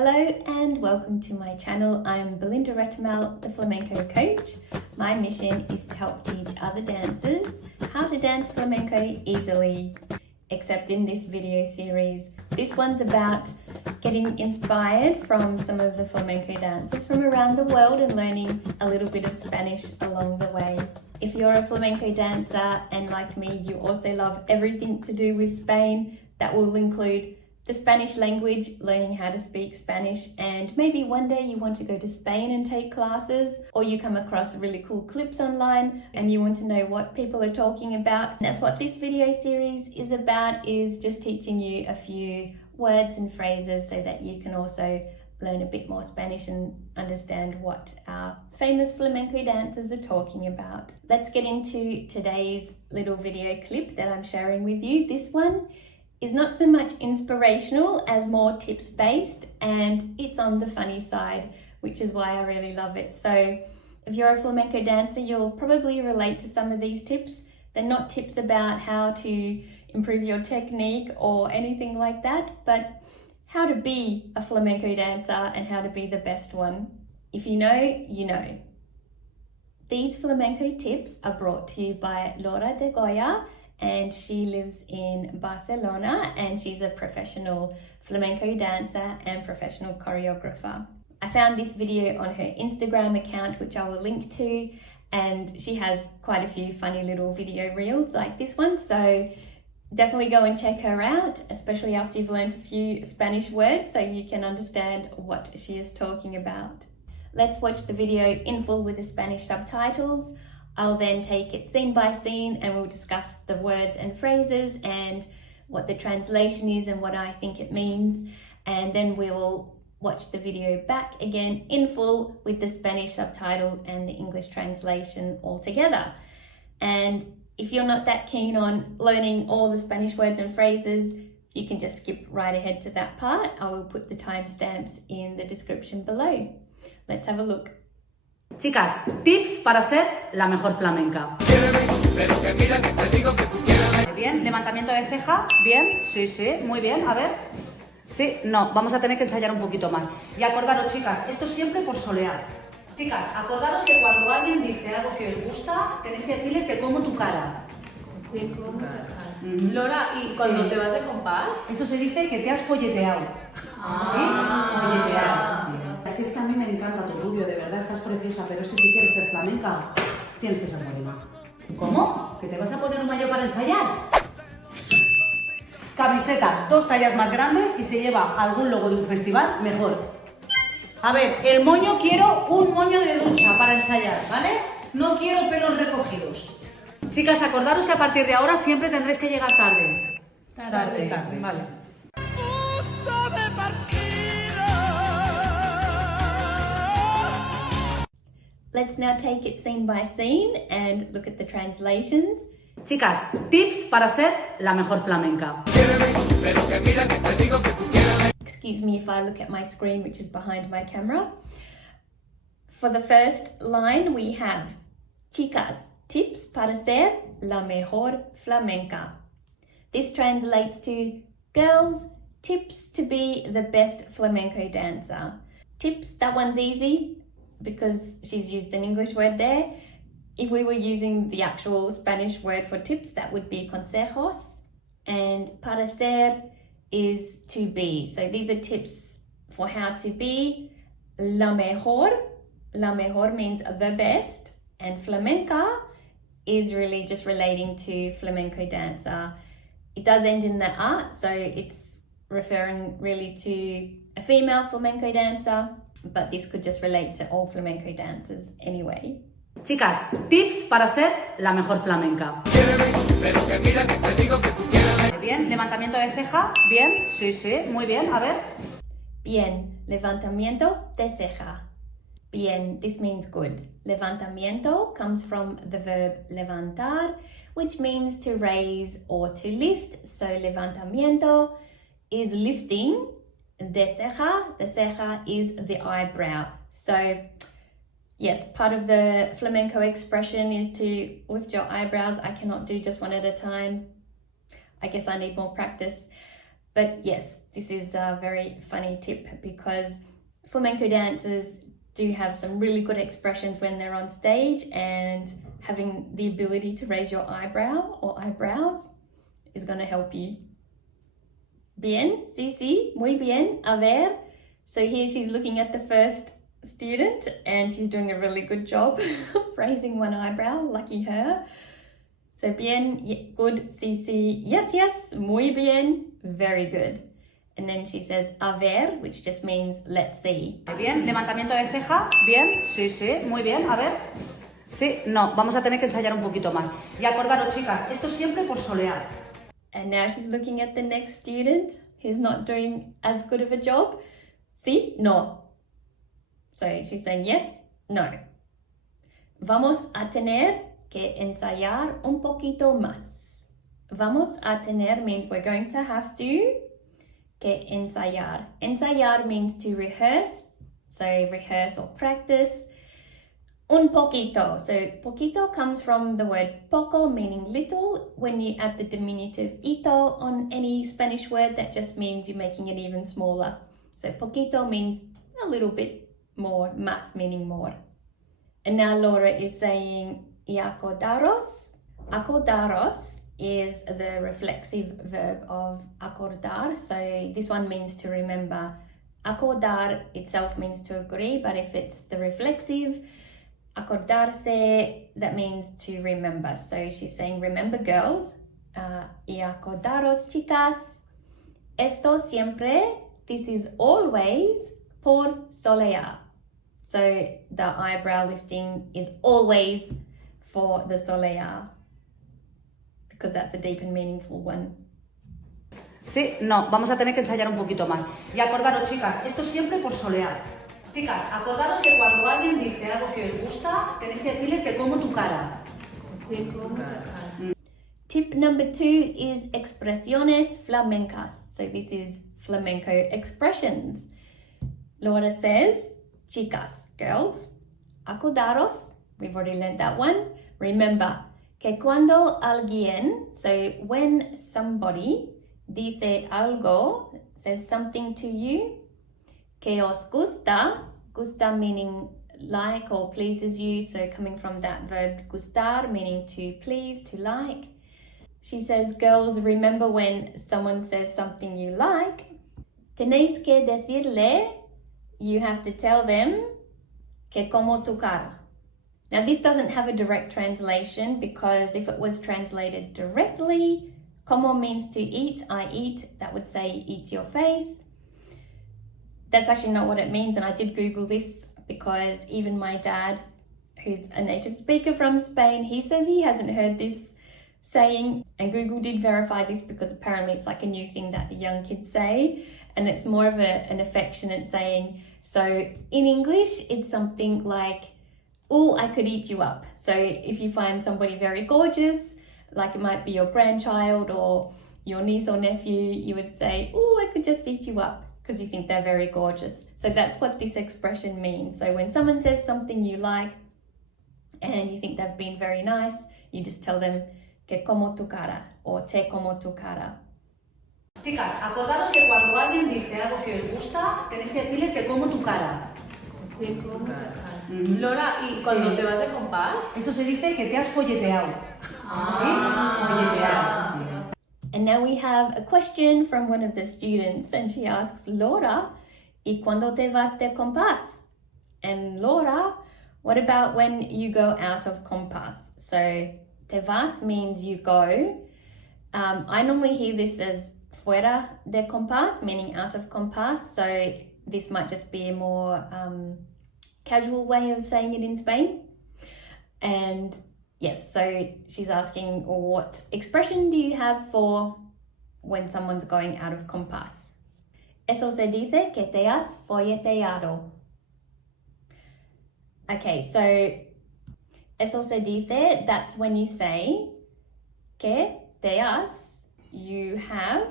Hello and welcome to my channel. I'm Belinda Retamal, the flamenco coach. My mission is to help teach other dancers how to dance flamenco easily, except in this video series. This one's about getting inspired from some of the flamenco dancers from around the world and learning a little bit of Spanish along the way. If you're a flamenco dancer and like me, you also love everything to do with Spain, that will include the Spanish language, learning how to speak Spanish, and maybe one day you want to go to Spain and take classes, or you come across really cool clips online and you want to know what people are talking about. That's what this video series is about, is just teaching you a few words and phrases so that you can also learn a bit more Spanish and understand what our famous flamenco dancers are talking about. Let's get into today's little video clip that I'm sharing with you. This one is not so much inspirational as more tips based, and it's on the funny side, which is why I really love it. So if you're a flamenco dancer, you'll probably relate to some of these tips. They're not tips about how to improve your technique or anything like that, but how to be a flamenco dancer and how to be the best one. If you know, you know. These flamenco tips are brought to you by Lora de Goya, and she lives in Barcelona, and she's a professional flamenco dancer and professional choreographer. I found this video on her Instagram account, which I will link to, and she has quite a few funny little video reels like this one, so definitely go and check her out, especially after you've learned a few Spanish words so you can understand what she is talking about. Let's watch the video in full with the Spanish subtitles. I'll then take it scene by scene and we'll discuss the words and phrases and what the translation is and what I think it means. And then we will watch the video back again in full with the Spanish subtitle and the English translation all together. And if you're not that keen on learning all the Spanish words and phrases, you can just skip right ahead to that part. I will put the timestamps in the description below. Let's have a look. Chicas, tips para ser la mejor flamenca. Bien, levantamiento de ceja, bien, sí, muy bien, a ver. Sí, no, vamos a tener que ensayar un poquito más. Y acordaros, chicas, esto siempre por solear. Chicas, acordaros que cuando alguien dice algo que os gusta, tenéis que decirle te como tu cara. Te como tu cara. Lora, ¿y cuando te vas de compás? Eso se dice que te has folleteado. ¿Sí? Folleteado. Así es que a mí me encanta tu rubio, de verdad, estás preciosa, pero es que si quieres ser flamenca, tienes que ser morena. ¿Cómo? ¿Que te vas a poner un maillot para ensayar? Camiseta 2 tallas más grande y se lleva algún logo de un festival, mejor. A ver, el moño, quiero un moño de ducha para ensayar, ¿vale? No quiero pelos recogidos. Chicas, acordaros que a partir de ahora siempre tendréis que llegar tarde. Tarde, vale. Let's now take it scene by scene and look at the translations. Chicas, tips para ser la mejor flamenca. Excuse me if I look at my screen, which is behind my camera. For the first line, we have Chicas, tips para ser la mejor flamenca. This translates to girls, tips to be the best flamenco dancer. Tips, that one's easy because she's used an English word there. If we were using the actual Spanish word for tips, that would be consejos. And para ser is to be. So these are tips for how to be la mejor. La mejor means the best. And flamenca is really just relating to flamenco dancer. It does end in the a, so it's referring really to a female flamenco dancer, but this could just relate to all flamenco dancers anyway. Chicas, tips para ser la mejor flamenca. Bien, levantamiento de ceja, bien, sí, muy bien, a ver. Bien, levantamiento de ceja. Bien, this means good. Levantamiento comes from the verb levantar, which means to raise or to lift. So levantamiento is lifting. De ceja is the eyebrow. So yes, part of the flamenco expression is to lift your eyebrows. I cannot do just one at a time. I guess I need more practice. But yes, this is a very funny tip because flamenco dancers do have some really good expressions when they're on stage, and having the ability to raise your eyebrow or eyebrows is going to help you. Bien, sí, muy bien, a ver. So here she's looking at the first student and she's doing a really good job of raising one eyebrow, lucky her. So bien, good, sí, yes, muy bien, very good. And then she says a ver, which just means let's see. Bien, levantamiento de ceja, bien, sí, muy bien, a ver. Sí, no, vamos a tener que ensayar un poquito más. Y acordaros, chicas, esto siempre por solear. And now she's looking at the next student who's not doing as good of a job. Sí, no. So she's saying yes, no. Vamos a tener que ensayar un poquito más. Vamos a tener means we're going to have to. Que ensayar. Ensayar means to rehearse. So rehearse or practice. Un poquito. So poquito comes from the word poco, meaning little. When you add the diminutive ito on any Spanish word, that just means you're making it even smaller. So poquito means a little bit more, más meaning more. And now Laura is saying y acordaros. Acordaros is the reflexive verb of acordar. So this one means to remember. Acordar itself means to agree, but if it's the reflexive, acordarse, that means to remember. So she's saying, remember girls, y acordaros chicas, esto siempre, this is always por solear. So the eyebrow lifting is always for the solear, because that's a deep and meaningful one. Sí, no, vamos a tener que ensayar un poquito más. Y acordaros, chicas, esto siempre por solear. Chicas, acordaros que cuando alguien dice algo que os gusta, tenéis que decirle que como tu cara. Tip number 2 is expresiones flamencas. So this is flamenco expressions. Laura says, chicas, girls, acordaros, we've already learned that one. Remember, que cuando alguien, so when somebody dice algo, says something to you, que os gusta, gusta meaning like or pleases you, so coming from that verb gustar, meaning to please, to like. She says, girls, remember when someone says something you like, tenéis que decirle, you have to tell them, que como tu cara. Now this doesn't have a direct translation, because if it was translated directly, como means to eat, I eat, that would say eat your face. That's actually not what it means, and I did Google this because even my dad, who's a native speaker from Spain, he says he hasn't heard this saying, and Google did verify this because apparently it's like a new thing that the young kids say, and it's more of an affectionate saying. So in English, it's something like, oh, I could eat you up. So if you find somebody very gorgeous, like it might be your grandchild or your niece or nephew, you would say, oh, I could just eat you up, because you think they're very gorgeous. So that's what this expression means. So when someone says something you like and you think they've been very nice, you just tell them que como tu cara or te como tu cara. Chicas, acordaros que cuando alguien dice algo que os gusta, tenéis que decirle que como tu cara. Lora, ¿y cuando te vas de compás? Eso se dice que te has folleteado. Folleteado. And now we have a question from one of the students, and she asks, Laura, ¿y cuando te vas de compás? And Laura, what about when you go out of compás? So te vas means you go. I normally hear this as fuera de compás, meaning out of compás. So this might just be a more casual way of saying it in Spain. And yes, so she's asking, what expression do you have for when someone's going out of compás? Eso se dice que te has folleteado. Okay, so eso se dice, that's when you say que te has, you have,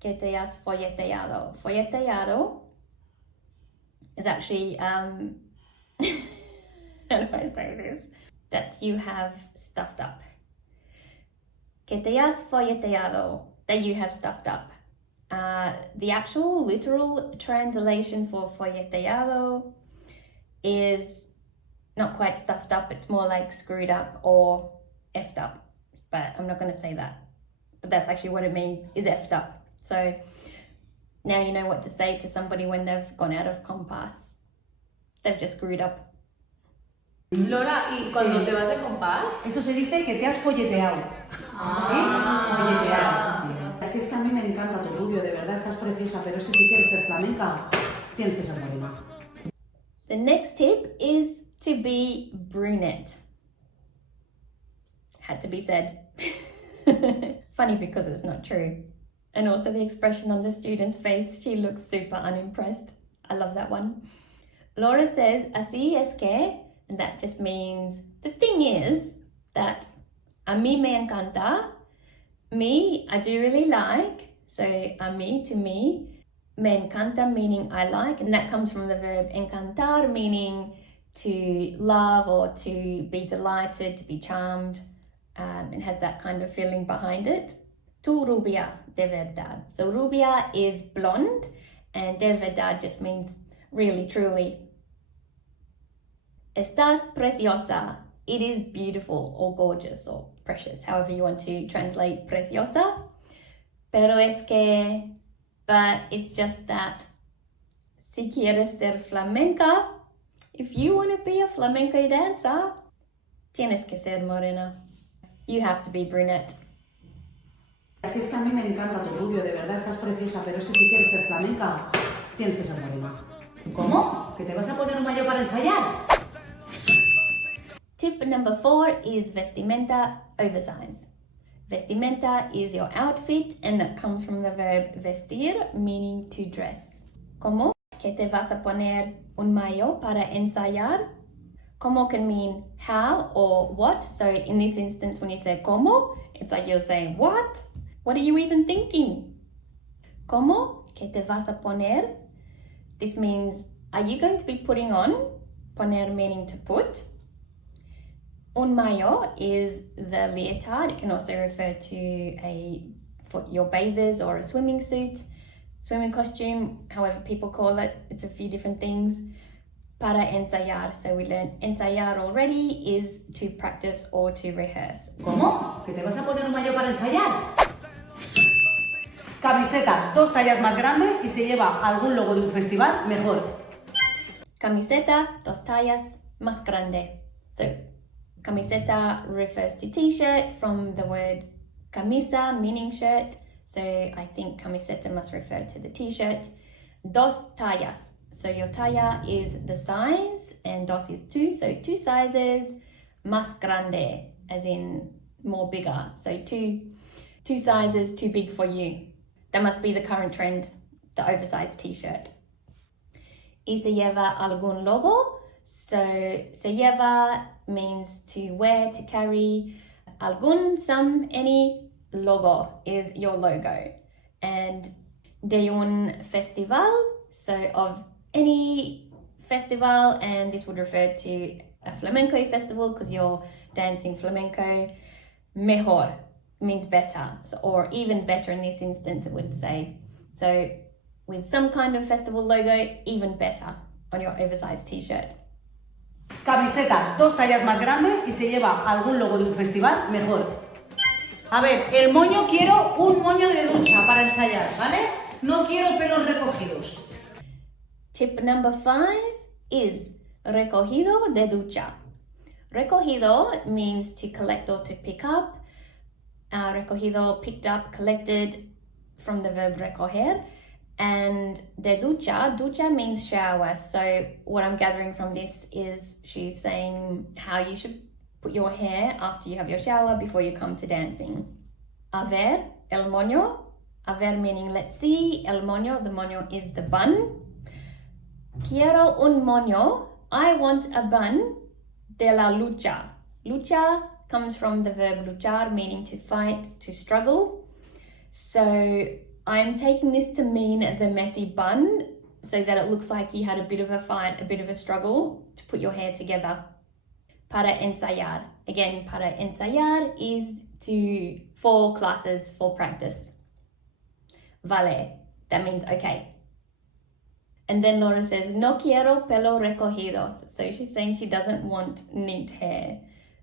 que te has folleteado. Folleteado is actually, how do I say this? That you have stuffed up. Que te has folleteado, that you have stuffed up. The actual literal translation for folleteado is not quite stuffed up, it's more like screwed up or effed up, but I'm not going to say that. But that's actually what it means, is effed up. So now you know what to say to somebody when they've gone out of compás. They've just screwed up. Lora, ¿y cuando te vas de compás? Eso se dice que te has folleteado. Folleteado. Así es que a mí me encanta tu rubio, de verdad estás preciosa, pero es que si quieres ser flamenca, tienes que ser morena. The next tip is to be brunette. Had to be said. Funny because it's not true. And also the expression on the student's face, she looks super unimpressed. I love that one. Laura says, así es que, and that just means, the thing is that a mí me encanta, me, I do really like, so a mí, to me, me encanta meaning I like, and that comes from the verb encantar, meaning to love or to be delighted, to be charmed, and has that kind of feeling behind it. Tu rubia de verdad. So rubia is blonde, and de verdad just means really, truly. Estás preciosa. It is beautiful or gorgeous or precious, however you want to translate preciosa. Pero es que, but it's just that si quieres ser flamenca, if you want to be a flamenco dancer, tienes que ser morena. You have to be brunette. Así es que a mí me encanta tu rubio, de verdad estás preciosa, pero es que si quieres ser flamenca, tienes que ser morena. ¿Cómo? ¿Que te vas a poner un maillot para ensayar? Tip number 4 is vestimenta oversize. Vestimenta is your outfit, and that comes from the verb vestir, meaning to dress. ¿Cómo? ¿Que te vas a poner un maillot para ensayar? ¿Cómo can mean how or what. So in this instance, when you say ¿cómo?, it's like you're saying, what? What are you even thinking? ¿Cómo? ¿Que te vas a poner? This means, are you going to be putting on? Poner meaning to put. Un maillot is the leotard. It can also refer to for your bathers or a swimming suit, swimming costume, however people call it. It's a few different things. Para ensayar, so we learned ensayar already is to practice or to rehearse. ¿Cómo? ¿Que te vas a poner un maillot para ensayar? Camiseta 2 tallas más grande y se lleva algún logo de un festival, mejor. Camiseta 2 tallas más grande. So camiseta refers to t-shirt from the word camisa, meaning shirt. So I think camiseta must refer to the t-shirt. 2 tallas. So your talla is the size, and dos is 2, so 2 sizes. Más grande, as in more bigger. So two sizes too big for you. That must be the current trend, the oversized t-shirt. Y se lleva algún logo. So se lleva means to wear, to carry. Algún, some, any. Logo is your logo. And de un festival, so of any festival, and this would refer to a flamenco festival because you're dancing flamenco. Mejor means better, so, or even better in this instance it would say. So with some kind of festival logo, even better on your oversized t-shirt. Camiseta 2 tallas más grande y se lleva algún logo de un festival, mejor. A ver, el moño, quiero un moño de ducha para ensayar, ¿vale? No quiero pelos recogidos. Tip number 5 is recogido de ducha. Recogido means to collect or to pick up. Recogido, picked up, collected from the verb recoger. And de ducha means shower. So what I'm gathering from this is she's saying how you should put your hair after you have your shower before you come to dancing. A ver, el moño. A ver meaning let's see. El moño, the moño is the bun. Quiero un moño. I want a bun de la lucha. Lucha comes from the verb luchar, meaning to fight, to struggle. So I'm taking this to mean the messy bun, so that it looks like you had a bit of a fight, a bit of a struggle to put your hair together. Para ensayar. Again, para ensayar is for classes, for practice. Vale. That means okay. And then Lora says, no quiero pelo recogidos. So she's saying she doesn't want neat hair.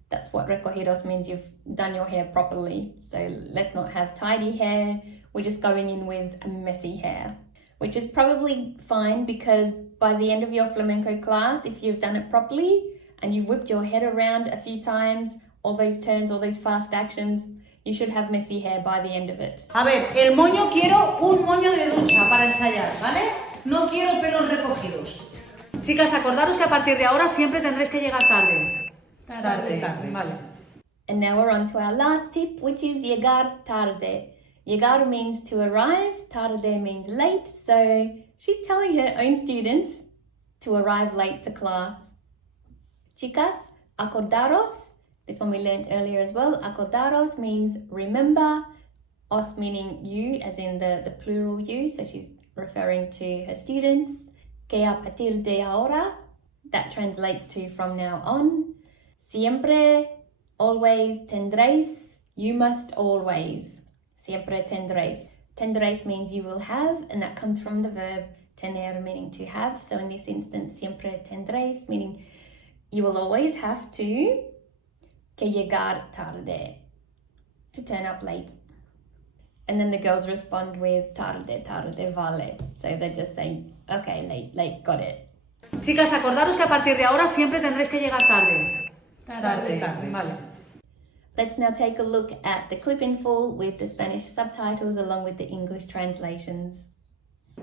That's what recogidos means. You've done your hair properly. So let's not have tidy hair. We're just going in with a messy hair, which is probably fine because by the end of your flamenco class, if you've done it properly and you've whipped your head around a few times, all those turns, all those fast actions, you should have messy hair by the end of it. A ver, el moño quiero un moño de ducha para ensayar, ¿vale? No quiero pelos recogidos. Chicas, acordaros que a partir de ahora siempre tendréis que llegar tarde. Tarde. Vale. And now we're on to our last tip, which is llegar tarde. Llegar means to arrive, tarde means late, so she's telling her own students to arrive late to class. Chicas, acordaros, this one we learned earlier as well, acordaros means remember, os meaning you, as in the plural you, so she's referring to her students. Que a partir de ahora, that translates to from now on. Siempre, always, tendréis, you must always. Siempre tendréis. Tendréis means you will have, and that comes from the verb tener, meaning to have. So in this instance, siempre tendréis, meaning you will always have to que llegar tarde, to turn up late. And then the girls respond with tarde vale. So they're just saying, okay, late, got it. Chicas, acordaros que a partir de ahora siempre tendréis que llegar tarde. Tarde. Vale. Let's now take a look at the clip in full with the Spanish subtitles along with the English translations.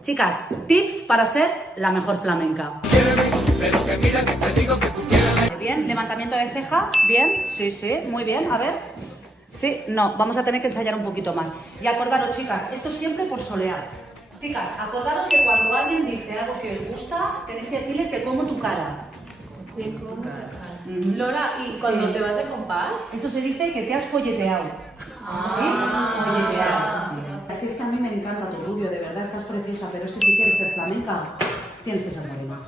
Chicas, tips para ser la mejor flamenca. Bien, levantamiento de ceja, bien, sí, muy bien, a ver. Sí, no, vamos a tener que ensayar un poquito más. Y acordaros, chicas, esto siempre por solear. Chicas, acordaros que cuando alguien dice algo que os gusta, tenéis que decirle que como tu cara. Lora, ¿y cuando te vas de compás? Eso se dice que te has folleteado. Folleteado. Así es que a mí me encanta tu rubio, de verdad, estás preciosa, pero es que si quieres ser flamenca, tienes que ser morena.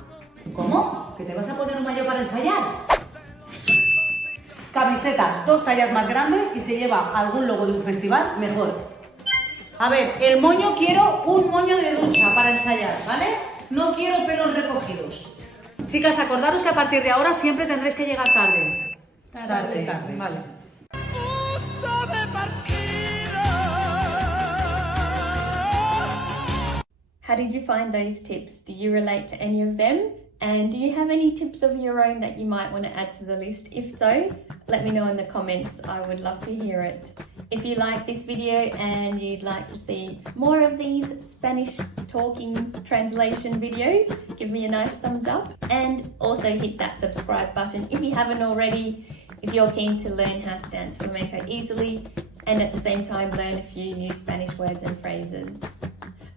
¿Cómo? ¿Que te vas a poner un maillot para ensayar? Camiseta 2 tallas más grande y se lleva algún logo de un festival, mejor. A ver, el moño quiero un moño de ducha para ensayar, ¿vale? No quiero pelos recogidos. Chicas, acordaros que a partir de ahora siempre tendréis que llegar tarde. Tarde. Vale. How did you find those tips? Do you relate to any of them? And do you have any tips of your own that you might want to add to the list? If so, let me know in the comments. I would love to hear it. If you like this video and you'd like to see more of these Spanish talking translation videos, give me a nice thumbs up and also hit that subscribe button if you haven't already, if you're keen to learn how to dance flamenco easily and at the same time learn a few new Spanish words and phrases.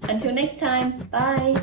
Until next time, bye!